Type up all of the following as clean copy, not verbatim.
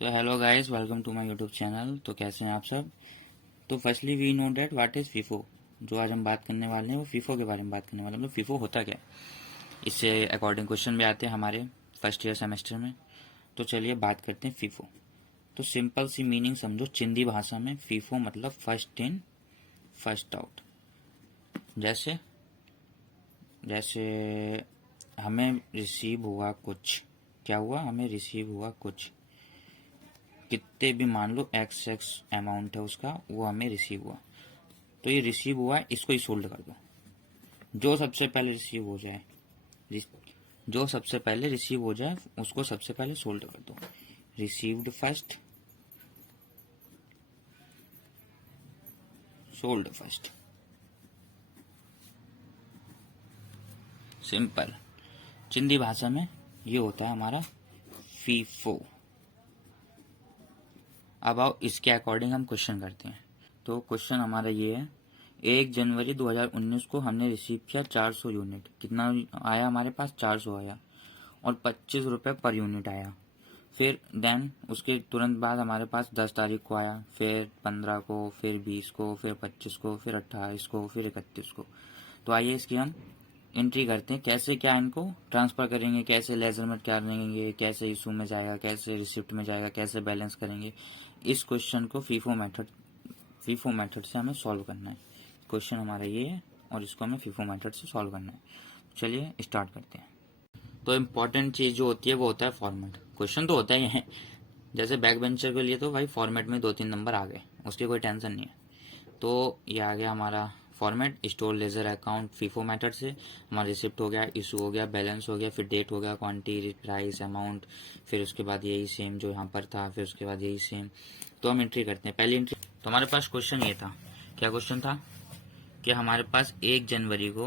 तो hello guys, welcome to my YouTube channel. तो कैसे हैं आप सब। तो firstly we know that what is FIFO. जो आज हम बात करने वाले हैं वो फीफो के बारे में बात करने वाले हैं। मतलब फीफो होता क्या है, इससे अकॉर्डिंग क्वेश्चन भी आते हैं हमारे फर्स्ट ईयर सेमेस्टर में। तो चलिए बात करते हैं फीफो। तो सिंपल सी मीनिंग समझो, चिंदी भाषा में फीफो मतलब फर्स्ट इन फर्स्ट आउट। जैसे जैसे हमें रिसीव हुआ कुछ, क्या हुआ, हमें रिसीव हुआ कुछ, कितने भी मान लो एक्स एक्स अमाउंट है उसका, वो हमें रिसीव हुआ। तो ये रिसीव हुआ है, इसको ही सोल्ड कर दो। जो सबसे पहले रिसीव हो जाए, जो सबसे पहले रिसीव हो जाए उसको सबसे पहले सोल्ड कर दो। Received first, sold first. Simple चिंदी भाषा में ये होता है हमारा फीफो। अब आओ इसके अकॉर्डिंग हम क्वेश्चन करते हैं। तो क्वेश्चन हमारा ये है, 1 जनवरी 2019 को हमने रिसीव किया 400 यूनिट। कितना आया हमारे पास, 400 आया, और 25 रुपये पर यूनिट आया। फिर देन उसके तुरंत बाद हमारे पास 10 तारीख को आया, फिर 15 को, फिर 20 को, फिर 25 को, फिर 28 को, फिर 31 को। तो आइए इसकी हम एंट्री करते हैं। कैसे क्या इनको ट्रांसफ़र करेंगे, कैसे लेजरमेंट क्या लेंगे, कैसे इशू में जाएगा, कैसे रिसिप्ट में जाएगा, कैसे बैलेंस करेंगे। इस क्वेश्चन को फीफो मेथड से हमें सॉल्व करना है। क्वेश्चन हमारा ये है और इसको हमें फीफो मेथड से सॉल्व करना है। चलिए स्टार्ट करते हैं। तो इम्पॉर्टेंट चीज़ जो होती है वो होता है फॉर्मेट। क्वेश्चन तो होता ही है, जैसे बैक बेंचर के लिए तो भाई फॉर्मेट में 2-3 नंबर आ गए, उसकी कोई टेंशन नहीं है। तो ये आ गया हमारा format, store ledger account FIFO method से। हमारा रिसिप्ट हो गया, इशू हो गया, बैलेंस हो गया, फिर डेट हो गया, क्वांटिटी, प्राइस, अमाउंट, फिर उसके बाद यही सेम जो यहाँ पर था, फिर उसके बाद यही सेम। तो हम एंट्री करते हैं। पहली एंट्री, तो हमारे पास क्वेश्चन ये था, क्या क्वेश्चन था कि हमारे पास 1 जनवरी को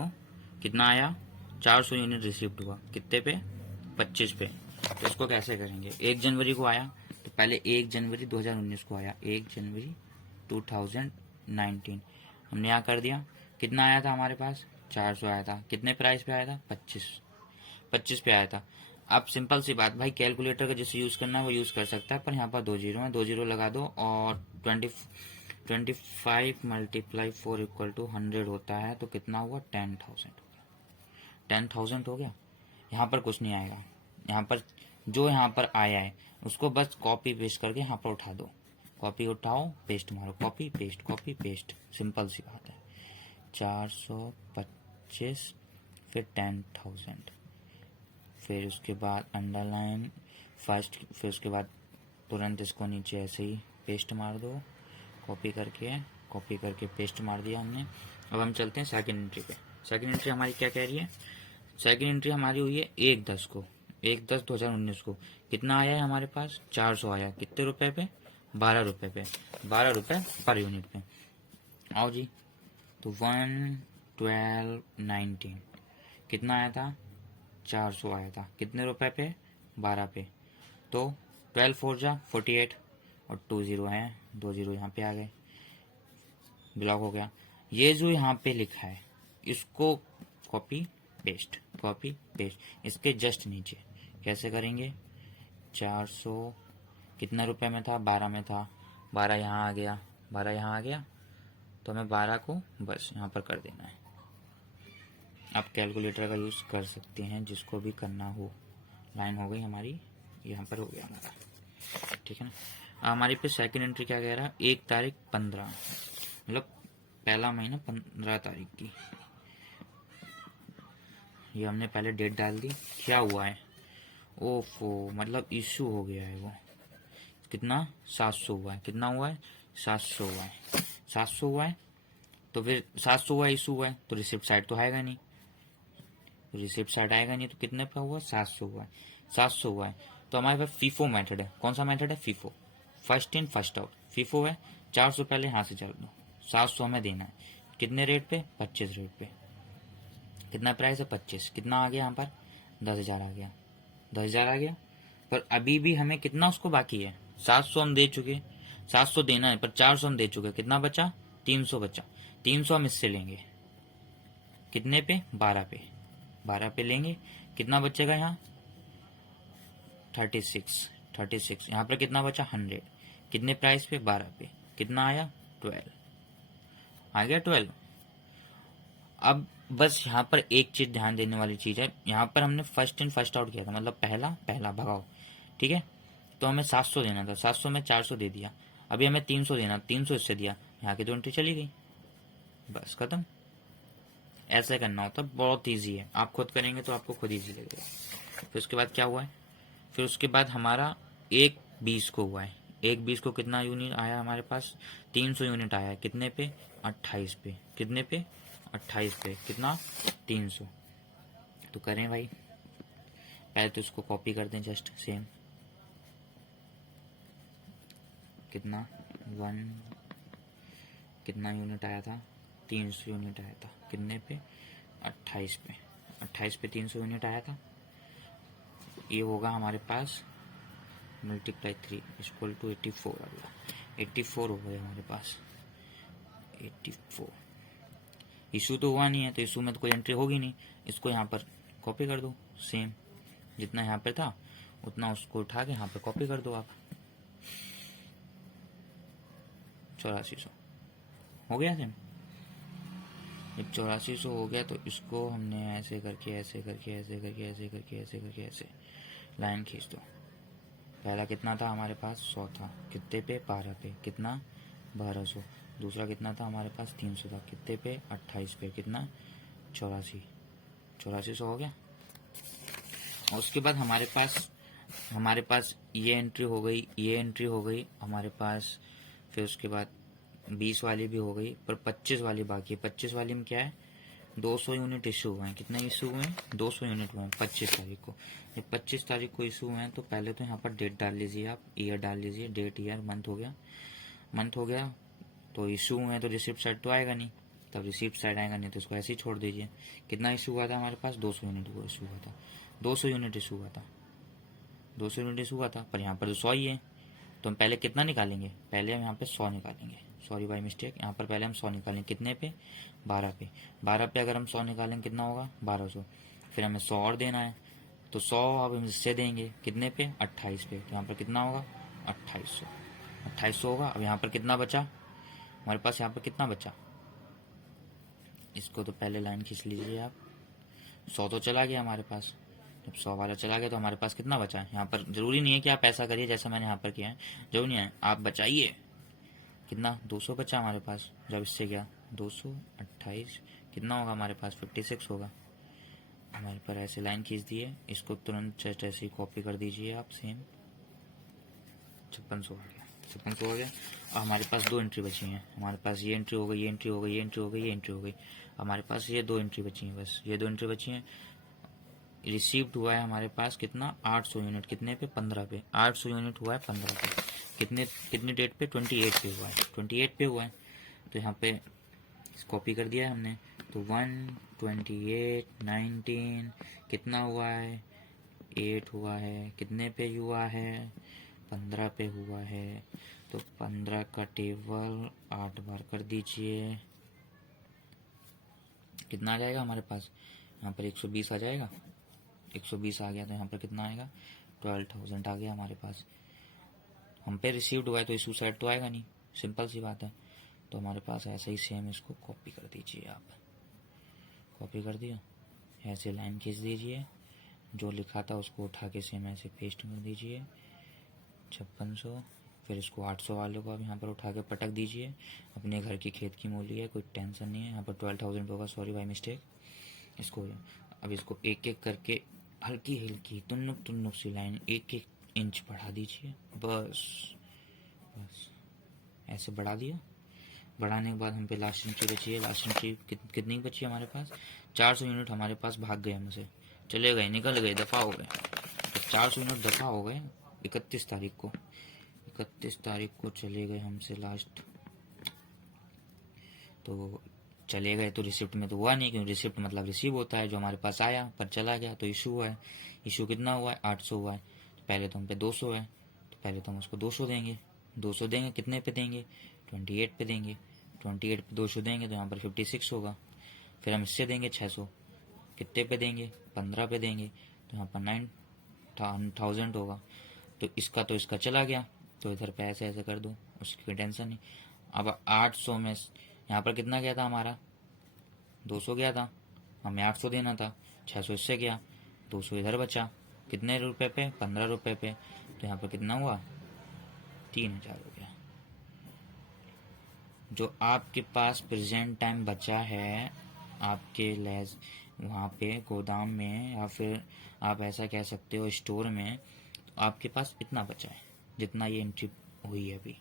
कितना आया, 400 यूनिट रिसिप्ट हुआ, कितने पे, 25 पे। तो इसको कैसे करेंगे, 1 जनवरी को आया तो पहले 1 जनवरी 2019 को आया, 1 जनवरी 2019 हमने यहाँ कर दिया। कितना आया था हमारे पास, 400 आया था। कितने प्राइस पे आया था, 25 पे आया था। अब सिंपल सी बात भाई, कैलकुलेटर का जिसे यूज़ करना है वो यूज़ कर सकता है, पर यहाँ पर 2 जीरो है, 2 जीरो लगा दो और 25 मल्टीप्लाई 4 इक्वल टू 100 होता है। तो कितना हुआ, 10,000 हो गया। 10,000 हो गया। यहाँ पर कुछ नहीं आएगा, यहाँ पर जो यहाँ पर आया है उसको बस कॉपी पेस्ट करके यहाँ पर उठा दो। कॉपी उठाओ, पेस्ट मारो, copy paste, copy paste, simple सी बात है। 425, फिर 10,000, फिर उसके बाद अंडरलाइन फर्स्ट, फिर उसके बाद तुरंत इसको नीचे ऐसे ही पेस्ट मार दो, कॉपी करके पेस्ट मार दिया हमने। अब हम चलते हैं सेकंड एंट्री पे। सेकंड एंट्री हमारी क्या कह रही है, सेकंड एंट्री हमारी हुई है 1/10 को, 1/10/2019 को। कितना आया है हमारे पास, 400 आया। कितने रुपए पे, 12 रुपए पे, 12 रुपए पर यूनिट पे। आओ जी, तो 1/12/19 कितना आया था, 400 आया था। कितने रुपए पे, 12 पे। तो 12 4 जा 48 और 2 जीरो है, 2 जीरो यहाँ पे आ गए, ब्लॉक हो गया। ये जो यहाँ पे लिखा है इसको कॉपी पेस्ट, कॉपी पेस्ट, इसके जस्ट नीचे कैसे करेंगे। 400 कितने रुपए में था, 12 में था, 12 यहाँ आ गया, 12 यहाँ आ गया, तो हमें 12 को बस यहाँ पर कर देना है। आप कैलकुलेटर का यूज़ कर सकते हैं जिसको भी करना हो। लाइन हो गई हमारी, यहाँ पर हो गया हमारा, ठीक है ना। हमारी पे सेकंड एंट्री क्या कह रहा है, 1 तारीख 15, मतलब पहला महीना 15 तारीख की। ये हमने पहले डेट डाल दी। क्या हुआ है, ओफो, मतलब इशू हो गया है वो। कितना, 700 हुआ है। कितना हुआ है, 700 हुआ है। 700 हुआ है तो फिर 700 हुआ, इशू हुआ है तो रिसिप्ट साइड तो आएगा नहीं, रिसिप्ट साइड आएगा नहीं, तो कितने पे हुआ, 700 हुआ है। 700 हुआ है तो हमारे पास फीफो मेथड है। कौन सा मेथड है, FIFO, first in first out. FIFO है 400 पहले यहाँ से चल दो, 700 हमें देना है। कितने रेट पे, 25 रेट पे। कितना प्राइस है, 25। कितना आ गया यहाँ पर, 10,000 आ गया, 10,000 आ गया। पर अभी भी हमें कितना उसको बाकी है, 700 हम दे चुके, 700 देना है, पर 400 हम दे चुके। कितना बचा, 300 बचा। 300 हम इससे लेंगे, कितने पे, 12 पे, 12 पे लेंगे। कितना बचेगा यहाँ, 36, 36, यहाँ पर कितना बचा 100, कितने प्राइस पे 12 पे, कितना आया 12, आ गया 12। अब बस यहाँ पर एक चीज ध्यान देने वाली चीज है, यहाँ पर हमने फर्स्ट इन फर्स्ट आउट किया था, मतलब पहला पहला भगाओ, ठीक है। तो हमें 700 देना था, 700 में 400 दे दिया। अभी हमें 300 देना, 300 इससे दिया, यहाँ की तो एंट्री चली गई, बस खत्म। ऐसे करना होता है, बहुत ईजी है, आप खुद करेंगे तो आपको खुद ईजी लगेगा। फिर उसके बाद क्या हुआ है, फिर उसके बाद हमारा 1/20 को हुआ है, 1/20 को कितना यूनिट आया हमारे पास, 300 यूनिट आया है, कितने पे 28 पे, कितने पे 28 पे, कितना 300। तो करें भाई, पहले तो इसको कॉपी कर दें जस्ट सेम, कितना 1, कितना यूनिट आया था 300 यूनिट आया था, कितने पे 28 पे, 28 पे 300 यूनिट आया था। ये होगा हमारे पास मल्टीप्लाई 3 इक्वल टू 84 आ गया, 84 हो गया हमारे पास 84। इशू तो हुआ नहीं है, तो इशू में तो कोई एंट्री होगी नहीं, इसको यहाँ पर कॉपी कर दो सेम, जितना यहाँ पे था उतना उसको उठा के यहाँ पे कॉपी कर दो आप। 8400 हो गया सेम। जब 8400 हो गया तो इसको हमने ऐसे करके ऐसे करके ऐसे करके ऐसे करके ऐसे करके ऐसे लाइन खींच दो। पहला कितना था हमारे पास 100 था, कितने पे 12 पे, कितना 1200। दूसरा कितना था हमारे पास 300 था, कितने पे 28 पे, कितना 8400 हो गया। और उसके बाद हमारे पास ये एंट्री हो गई, ये एंट्री हो गई हमारे पास। फिर उसके बाद 20 वाली भी हो गई, पर 25 वाली बाकी है। 25 वाली में क्या है, 200 यूनिट इशू हुए हैं, कितने इशू हुए हैं 200 यूनिट हुए हैं 25 तारीख को। जब 25 तारीख को इशू हुए हैं तो पहले तो यहाँ पर डेट डाल लीजिए, आप ईयर डाल लीजिए, डेट ईयर मंथ हो गया, मंथ हो गया। तो इशू हुए हैं तो रिसिप्ट साइड तो आएगा नहीं, तब रिसिप्ट साइड आएगा नहीं तो इसको ऐसे ही छोड़ दीजिए। कितना इशू हुआ था हमारे पास 200 यूनिट को इशू हुआ था, 200 यूनिट इशू हुआ था, 200 यूनिट इशू हुआ था, पर यहाँ पर तो 100 ही है। तो हम पहले कितना निकालेंगे, पहले हम यहाँ पे 100 निकालेंगे, सॉरी बाय मिस्टेक, यहाँ पर पहले हम 100 निकालेंगे, कितने पे 12 पे, 12 पे अगर हम 100 निकालेंगे कितना होगा 1200। फिर हमें 100 और देना है, तो 100 अब हम इससे देंगे, कितने पे 28 पे, तो यहाँ पर कितना होगा 2800, 2800 होगा। अब यहाँ पर कितना बचा हमारे पास, यहाँ पर कितना बचा, इसको तो पहले लाइन खींच लीजिए आप। 100 तो चला गया हमारे पास, जब 100 वाला चला गया तो हमारे पास कितना बचा है। यहाँ पर जरूरी नहीं है कि आप ऐसा करिए जैसा मैंने यहाँ पर किया है, जरूरी नहीं है, आप बचाइए। कितना 200 बचा हमारे पास, जब इससे गया 228, कितना होगा हमारे पास 56 होगा। हमारे पर ऐसे लाइन खींच दिए, इसको तुरंत जस्ट ऐसे ही कॉपी कर दीजिए आप सेम, 5600 आ गया, 5600 हो गया। और हमारे पास 2 एंट्री बची हैं, हमारे पास ये एंट्री हो गई, ये एंट्री हो गई, ये एंट्री हो गई, ये एंट्री हो गई, हमारे पास ये 2 एंट्री बची हैं, बस ये 2 एंट्री बची हैं। रिसीव्ड हुआ है हमारे पास कितना 800 यूनिट, कितने पे 15 पे, 800 यूनिट हुआ है 15 पे, कितनी डेट पे 28 पे हुआ है, 28 पे हुआ है। तो यहाँ पे कॉपी कर दिया है हमने, तो 1 28 19 कितना हुआ है 8 हुआ है, कितने पे हुआ है 15 पे हुआ है। तो 15 का टेबल 8 बार कर दीजिए, कितना आ जाएगा हमारे पास, यहाँ पर 120 आ जाएगा, 120 आ गया। तो यहाँ पर कितना आएगा 12,000 आ गया हमारे पास। हम पे रिसीव्ड हुआ है तो इशू साइड तो आएगा नहीं, सिंपल सी बात है। तो हमारे पास ऐसे ही सेम इसको कॉपी कर दीजिए आप, कॉपी कर दिया, ऐसे लाइन खींच दीजिए, जो लिखा था उसको उठा के सेम ऐसे पेस्ट कर दीजिए 5600। फिर इसको 800 वाले को अब यहाँ पर उठा के पटक दीजिए, अपने घर की खेत की मूली है, कोई टेंशन नहीं है। यहाँ पर 12,000 होगा, सॉरी बाय मिस्टेक। इसको अब इसको एक एक करके हल्की हल्की तुन्नुक सी लाइन 1-1 इंच बढ़ा दीजिए, बस बस ऐसे बढ़ा दिया। बढ़ाने के बाद हम पे लास्ट एंट्री बची है, लास्ट एंट्री कितनी बची है हमारे पास 400 यूनिट हमारे पास भाग गए हमसे, चले गए, निकल गए, दफ़ा हो गए। तो 400 यूनिट दफ़ा हो गए 31 तारीख को, 31 तारीख को चले गए हमसे लास्ट। तो चले गए तो रिसिप्ट में तो हुआ नहीं, क्योंकि रिसिप्ट मतलब रिसीव होता है, जो हमारे पास आया पर चला गया। तो इशू हुआ है, इशू कितना हुआ है 800 हुआ है। तो पहले तो हम पे 200 है, तो पहले तो हम उसको 200 देंगे, 200 देंगे, कितने पे देंगे 28 पे देंगे, 28 पे 200 देंगे तो यहाँ पर 56 होगा। फिर हम इससे देंगे 600, कितने पे देंगे 15 पे देंगे, तो यहाँ पर 9,000 होगा। तो इसका चला गया, तो इधर पे ऐसे ऐसे कर दूँ, उसकी कोई टेंशन नहीं। अब 800 में यहाँ पर कितना गया था हमारा, 200 गया था, हमें 800 देना था, 600 इससे गया, 200 इधर बचा, कितने रुपए पे, 15 रुपए पे, तो यहाँ पर कितना हुआ, 3000 हो गया। जो आपके पास प्रेजेंट टाइम बचा है आपके लेस वहाँ पे गोदाम में, या फिर आप ऐसा कह सकते हो स्टोर में, तो आपके पास इतना बचा है, जितना ये एंट्री हुई है अभी,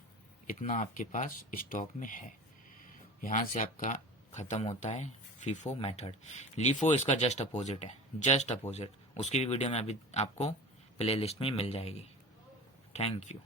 इतना आपके पास स्टॉक में है। यहाँ से आपका ख़त्म होता है फीफो मेथड। लीफो इसका जस्ट अपोजिट है, जस्ट अपोजिट। उसकी भी वीडियो में अभी आपको प्ले लिस्ट में मिल जाएगी। Thank you.